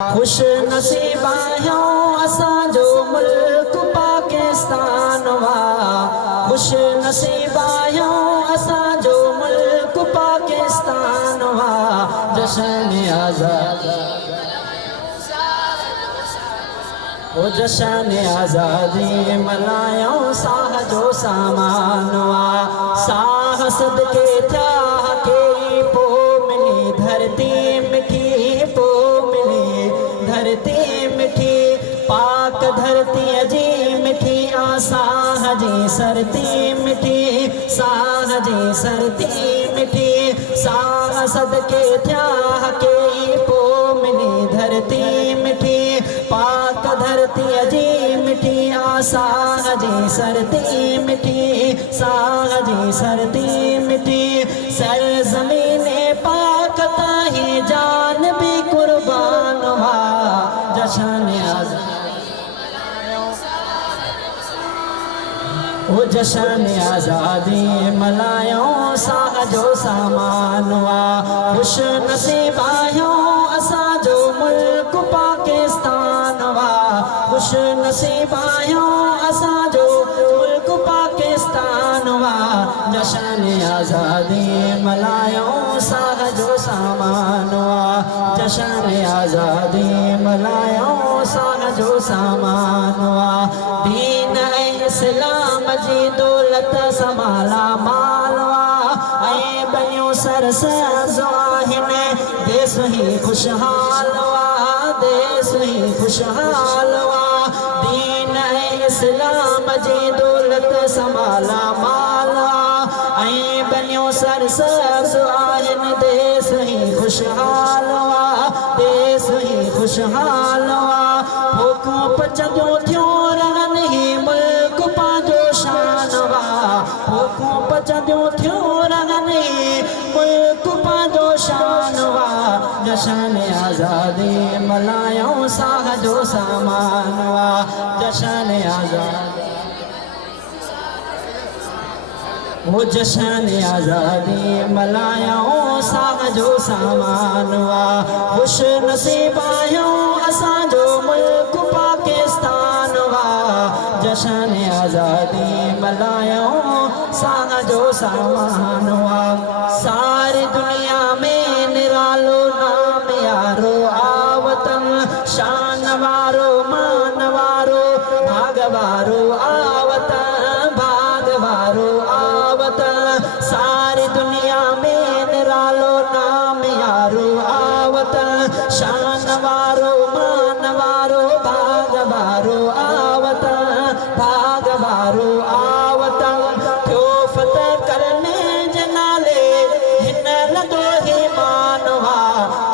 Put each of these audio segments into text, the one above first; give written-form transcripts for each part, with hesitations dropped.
खुश नसीब आहियो असांजो मुल्क पाकिस्तान वा। खुश नसीब आहियो असांजो मुल्क पाकिस्तान वा। जश्न आज़ादी ओ जश्न आज़ादी मल्हायूं साह जो सामान वा। साह सदके थिया के पो मिली धरती मिठी, पो मिली धरती मिठी। पाक धरती जी मिठी साह जी सरती मिठी, साह जी सरती मिठी। साह सदके थिया के पो मिली धरती मिठी। पाक धरती जी मिठी साह जी सरती मिठी, साह जी सरती मिठी। सर ज़मीने पाक ताही जान भी कुर्बान वा। जश्न आज़ादी ओ जश्न आज़ादी मल्हायूं साह जो सामान वा। खुश नसीब आहियो असांजो मुल्क पाकिस्तान वा। खुश नसीब आहियो असांजो मुल्क पाकिस्तान वा। जश्न आज़ादी मल्हायूं साह जो सामान वा। जश्न आज़ादी मल्हायूं साह जो सामान वा। दीन इस्लाम जी दौलत संभाला मालवा ऐं बनियूं सरसब्ज़ आहिनि। देश ही खुशहाल वा, देश ही खुशहाल वा। दीन इस्लाम जी दौलत संभाला मालवा ऐं बनियूं सरसब्ज़ आहिनि। देश ही खुशहाल वा, देश ही खुशहाल वा। हुकूं पचंदियूं थियूं रहनि ही मुल्क पांजो शान वा। हुकूं पचंदियूं थियूं रहनि मुल्क पांजो शान वा। जश्न आज़ादी मल्हायूं साह जो सामान वा। जश्न आज़ादी वो जश्न आज़ादी मल्हायूं साह जो सामान वा। खुश नसीब आहियो असांजो मुल्क पाकिस्तान वा। जश्न आज़ादी मल्हायूं साह जो सामान वा। सारी दुनिया में निरालो नाम यारो आवतन। शान वारो मान वारो भाग वारो आवतन, भाग वारो आवतन। सारी दुनिया में निरालो नाम यारो आवतन। शान वारो मान वारो भाग वारो आवतन, भाग वारो आवतन। थियो फतह करने जे नाले हिन लदो ही मान वा।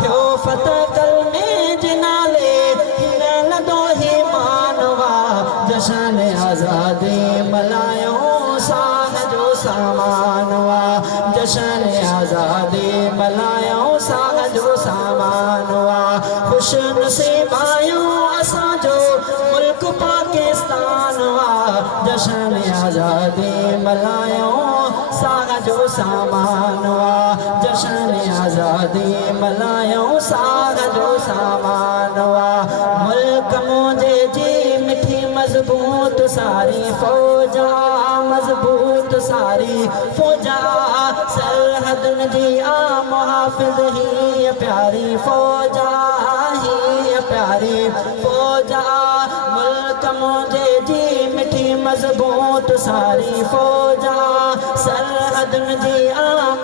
थियो फतह करने जे नाले हिन लदो ही मान वा। जश्न आज़ादी मल्हायूं साह जो सामान वा। जश्न आज़ादी मल्हायूं साह जो सामान वा। खुश नसीब आहियो असांजो मुल्क पाकिस्तान वा। जश्न आज़ादी मल्हायूं साह जो सामान वा। जश्न आज़ादी मल्हायूं साह जो सामान वा। मुल्क मुंहिंजे जी मिठी मज़बूत सारी फ़ौजा, मज़बूत सारी फ़ौजा। सरहदन जी मुहाफ़िज़ ही प्यारी फ़ौजा, ही प्यारी फ़ौजा। मुल्क मुंहिंजे जी मिठी मज़बूत सारी फ़ौजा। सरहदन जी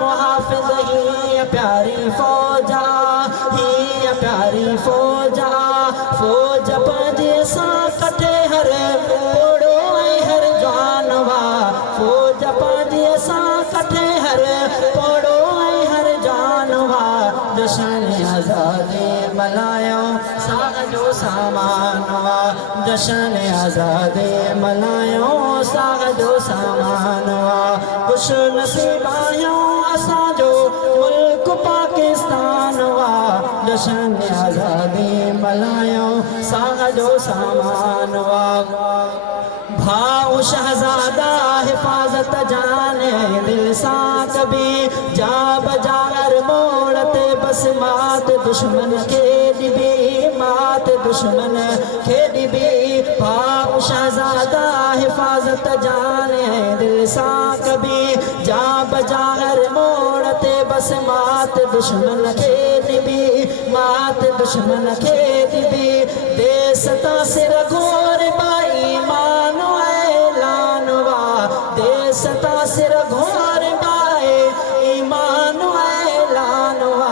मुहाफ़िज़ ही प्यारी फ़ौजा, ही प्यारी फ़ौजा। फ़ौज पंहिंजे सां कटे हर कोड़ो ऐं हर जवान वा। फ़ौज पंहिंजे सां कटे हर कोड़ो ऐं हर जान वा। जश्न आज़ादी मल्हायूं साह जो सामान वा। जश्न आज़ादी मल्हायूं साह जो सामान वा। खुश नसीब आहियो असांजो मुल्क पाकिस्तान वा। जश्न आज़ादी मल्हायूं साह जो सामान वा। भाऊ शहजादा हिफाजत जाने दिल सां कभी। जा बजार मोड़ ते बस मात दुश्मन के दिबी मां। मात दुश्मन खेड़ी भी पाक शहजादा हिफाजत जाने दिल सा कभी जा बजा हर मोड़ते बस मात दुश्मन खेड़ी भी मात दुश्मन खेड़ी भी देसता सिर घोर बाई मानो ऐलानवा देसता सिर घोर बाई ईमान ऐलानवा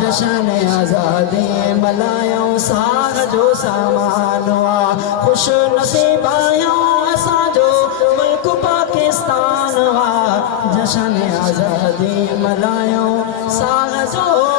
जशन आज़ादी मलायों साग जो सामानवा खुश नसीबायों असा जो मुल्क पाकिस्तान वा जशन आज़ादी मलायों साग जो